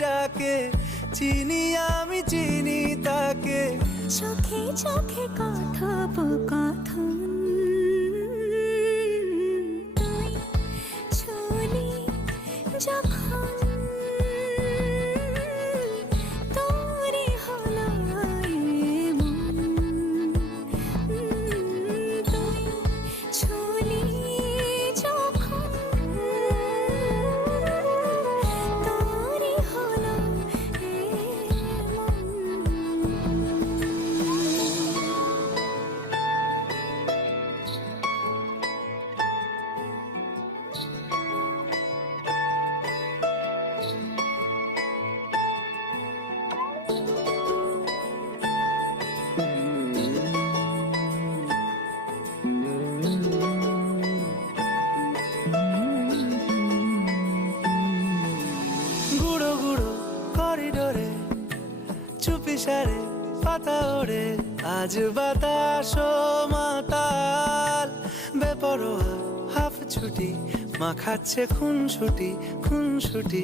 যাকে চিনি আমি চিনি তাকে। চোখে চোখে কথোপকথন, তুই ছুলি যখন তোরে হলো এমন, তুই ছুলি যখন তোরে হলো এমন। গুঁড়ো গুঁড়ো করিডোরে চুপি সারে পাতা ওড়ে, আজ বাতাস মাতাল বেপরোয়া হাফ ছুটি, মাখাচ্ছে খুনসুটি খুনসুটি।